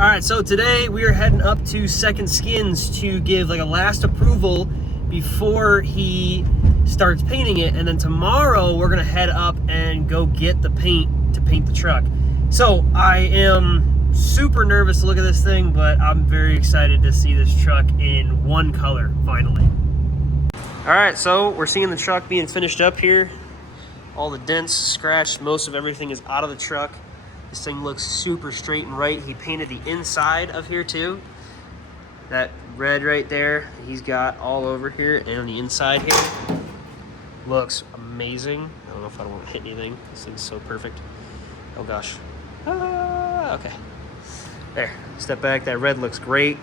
All right, so today we are heading up to Second Skins to give like a last approval before he starts painting it, and then tomorrow we're gonna head up and go get the paint to paint the truck. So I am super nervous to look at this thing, but I'm very excited to see this truck in one color finally. All right, so we're seeing the truck being finished up here. All the dents scratched, most of everything is out of the truck. This thing looks super straight and right. He painted the inside of here too. That red right there, he's got all over here, and on the inside here. Looks amazing. I don't know if I don't want to hit anything. This thing's so perfect. Oh gosh. Okay. There, step back. That red looks great.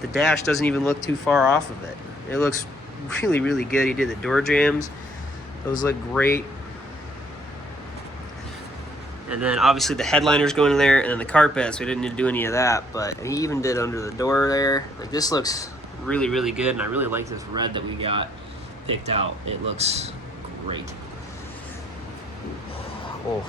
The dash doesn't even look too far off of it. It looks really, really good. He did the door jambs. Those look great. And then obviously the headliner's going in there, and then the carpets. We didn't need to do any of that, but he even did under the door there. Like, this looks really, really good, and I really like this red that we got picked out. It looks great. Oh.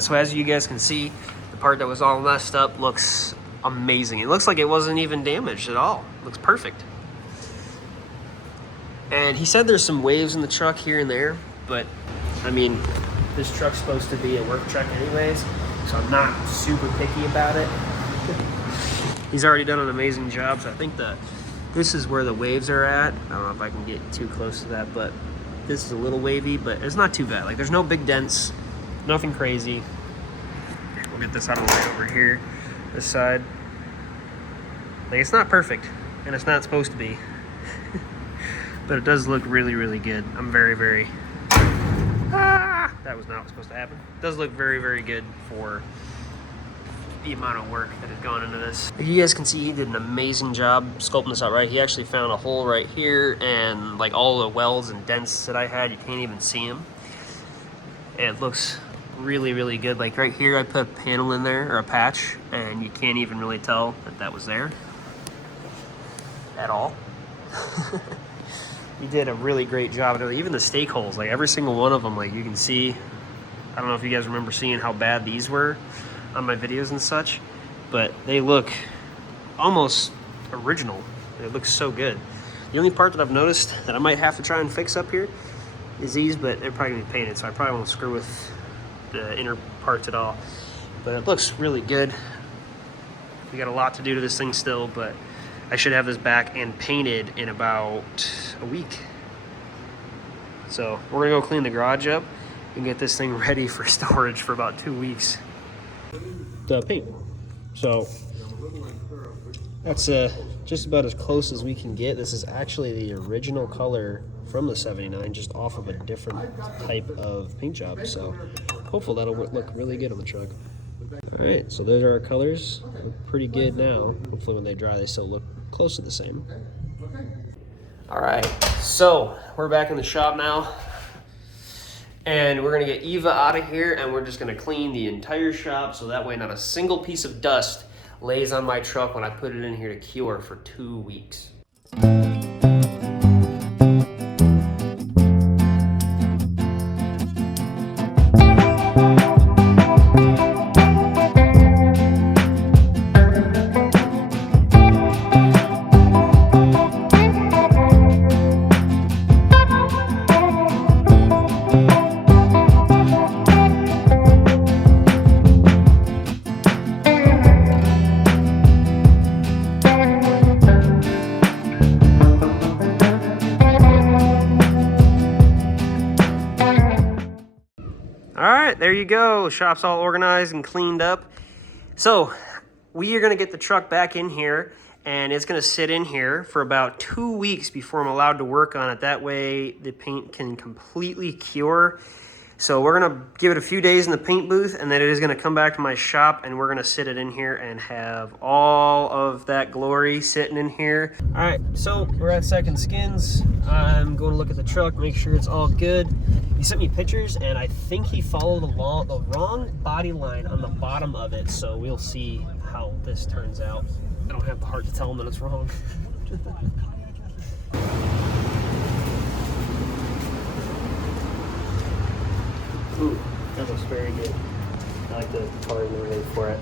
So as you guys can see, the part that was all messed up looks amazing. It looks like it wasn't even damaged at all. It looks perfect. And he said there's some waves in the truck here and there, but I mean, this truck's supposed to be a work truck anyways, so I'm not super picky about it. He's already done an amazing job, so I think this is where the waves are at. I don't know if I can get too close to that, but this is a little wavy, but it's not too bad. Like, there's no big dents, nothing crazy. We'll get this out of the way over here, this side. Like, it's not perfect, and it's not supposed to be. But it does look really, really good. I'm very, very... that was not supposed to happen. It does look very, very good for the amount of work that has gone into this. You guys can see he did an amazing job sculpting this out right. He actually found a hole right here, and like all the welds and dents that I had, you can't even see them. And it looks really, really good. Like right here, I put a panel in there, or a patch, and you can't even really tell that that was there at all. He did a really great job. Even the stake holes, like every single one of them, like you can see. I don't know if you guys remember seeing how bad these were on my videos and such, but they look almost original. It looks so good. The only part that I've noticed that I might have to try and fix up here is these, but they're probably gonna be painted, so I probably won't screw with the inner parts at all. But it looks really good. We got a lot to do to this thing still, but I should have this back and painted in about a week. So we're gonna go clean the garage up and get this thing ready for storage for about 2 weeks. The paint. So that's just about as close as we can get. This is actually the original color from the 79, just off of a different type of paint job. So hopefully that'll look really good on the truck. All right, so those are our colors. Look pretty good now. Hopefully when they dry, they still look close to the same. All right, so we're back in the shop now, and we're gonna get Eva out of here, and we're just gonna clean the entire shop so that way not a single piece of dust lays on my truck when I put it in here to cure for 2 weeks. There you go. Shop's all organized and cleaned up. So we are going to get the truck back in here, and it's going to sit in here for about 2 weeks before I'm allowed to work on it. That way the paint can completely cure. So we're going to give it a few days in the paint booth, and then it is going to come back to my shop, and we're going to sit it in here and have all of that glory sitting in here. All right, so we're at Second Skins. I'm going to look at the truck, make sure it's all good. He sent me pictures, and I think he followed the wrong body line on the bottom of it, so we'll see how this turns out. I don't have the heart to tell him that it's wrong. Ooh, that looks very good. I like the coloring where they for it.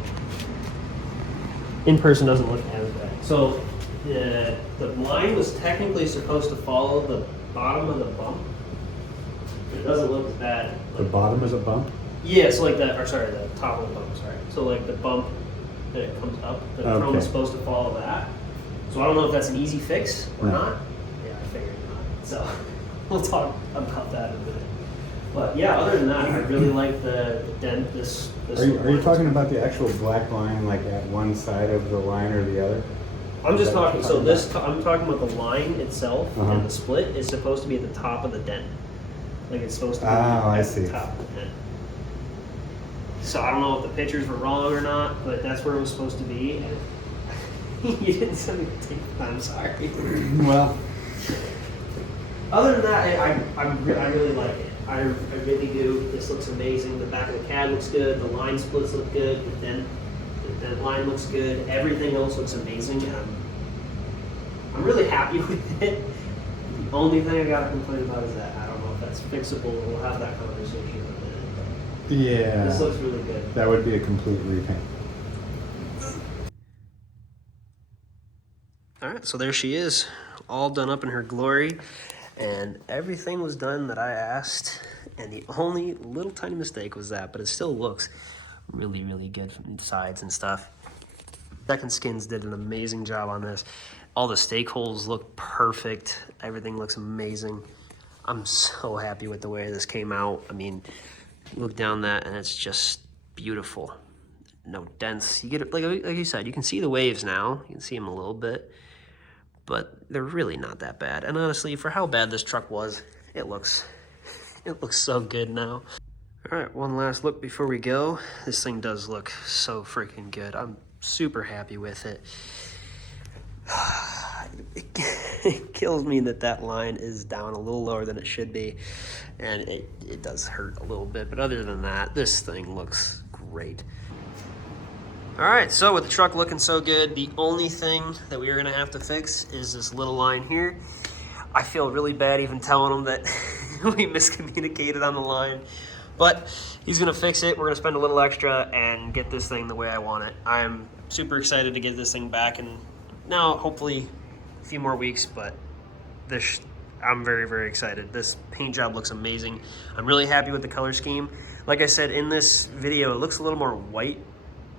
In person doesn't look as bad. So the line was technically supposed to follow the bottom of the bump. It doesn't look as bad. The bottom is a bump? Yeah, so like that, or sorry, the top of the bump, sorry. So like the bump that it comes up, the chrome is supposed to follow that. So I don't know if that's an easy fix or not. Yeah, I figured not. So we'll talk about that in a minute. But yeah, other than that, I really like the dent. This Are you talking about the actual black line, like at one side of the line or the other? I'm just talking. So this, I'm talking about the line itself, and the split is supposed to be at the top of the dent. Like it's supposed to be at the top of the dent. So I don't know if the pictures were wrong or not, but that's where it was supposed to be. And you didn't send me the tape. I'm sorry. Well, other than that, I really like it. I really do. This looks amazing. The back of the cab looks good. The line splits look good. The dent line looks good. Everything else looks amazing. I'm really happy with it. The only thing I gotta complain about is that I don't know if that's fixable. We'll have that conversation in a minute. yeah. This looks really good. That would be a complete repaint. All right, so there she is, all done up in her glory. And everything was done that I asked, and the only little tiny mistake was that, but it still looks really, really good from the sides and stuff. Second Skins did an amazing job on this. All the stake holes look perfect. Everything looks amazing. I'm so happy with the way this came out. I mean, look down that, and it's just beautiful. No dents. You get it, like you said, you can see the waves now. You can see them a little bit. But they're really not that bad. And honestly, for how bad this truck was, it looks so good now. All right, one last look before we go. This thing does look so freaking good. I'm super happy with it. It kills me that line is down a little lower than it should be. And it does hurt a little bit. But other than that, this thing looks great. All right, so with the truck looking so good, the only thing that we are gonna have to fix is this little line here. I feel really bad even telling him that we miscommunicated on the line, but he's gonna fix it. We're gonna spend a little extra and get this thing the way I want it. I'm super excited to get this thing back, and now hopefully a few more weeks, but I'm very, very excited. This paint job looks amazing. I'm really happy with the color scheme. Like I said, in this video, it looks a little more white,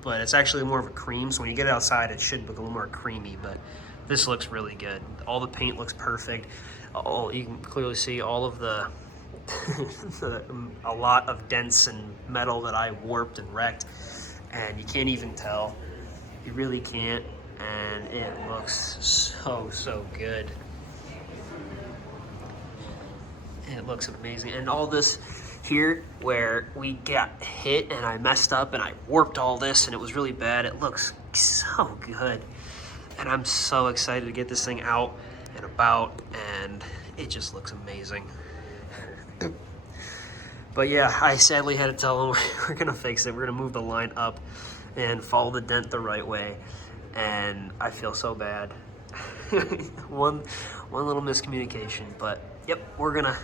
but it's actually more of a cream, so when you get it outside, it should look a little more creamy, but this looks really good. All the paint looks perfect. Oh, you can clearly see all of the, a lot of dents and metal that I warped and wrecked, and you can't even tell. You really can't, and it looks so good. It looks amazing, and all this here where we got hit and I messed up and I warped all this and it was really bad, it looks so good. And I'm so excited to get this thing out and about, and it just looks amazing. But yeah, I sadly had to tell him we're gonna fix it. We're gonna move the line up and follow the dent the right way. And I feel so bad. one little miscommunication, but yep, we're gonna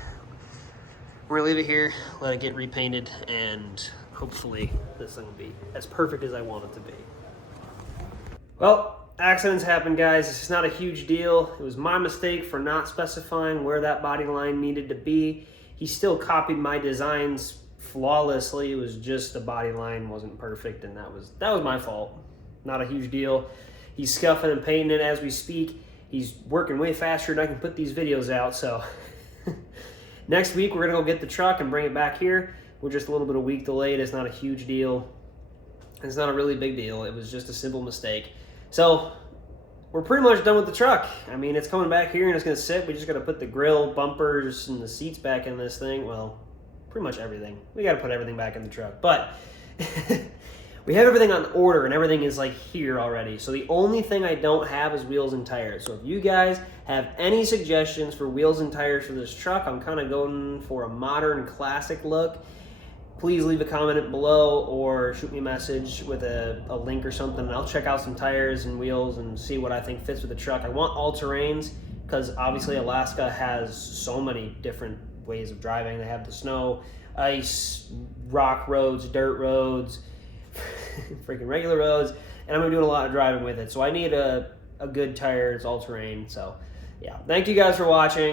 leave it here, let it get repainted, and hopefully this thing will be as perfect as I want it to be. Well, accidents happen, guys. This is not a huge deal. It was my mistake for not specifying where that body line needed to be. He still copied my designs flawlessly. It was just the body line wasn't perfect, and that was my fault. Not a huge deal. He's scuffing and painting it as we speak. He's working way faster than I can put these videos out, so next week, we're gonna go get the truck and bring it back here. We're just a little bit of week delayed. It's not a huge deal. It's not a really big deal. It was just a simple mistake. So we're pretty much done with the truck. I mean, it's coming back here and it's gonna sit. We just gotta put the grill, bumpers, and the seats back in this thing. Well, pretty much everything. We gotta put everything back in the truck. But we have everything on order and everything is like here already. So the only thing I don't have is wheels and tires. So if you guys have any suggestions for wheels and tires for this truck, I'm kind of going for a modern classic look. Please leave a comment below or shoot me a message with a link or something. I'll check out some tires and wheels and see what I think fits with the truck. I want all terrains because obviously Alaska has so many different ways of driving. They have the snow, ice, rock roads, dirt roads. freaking regular roads, and I'm gonna be doing a lot of driving with it. So I need a good tire. It's all terrain. So yeah, thank you guys for watching.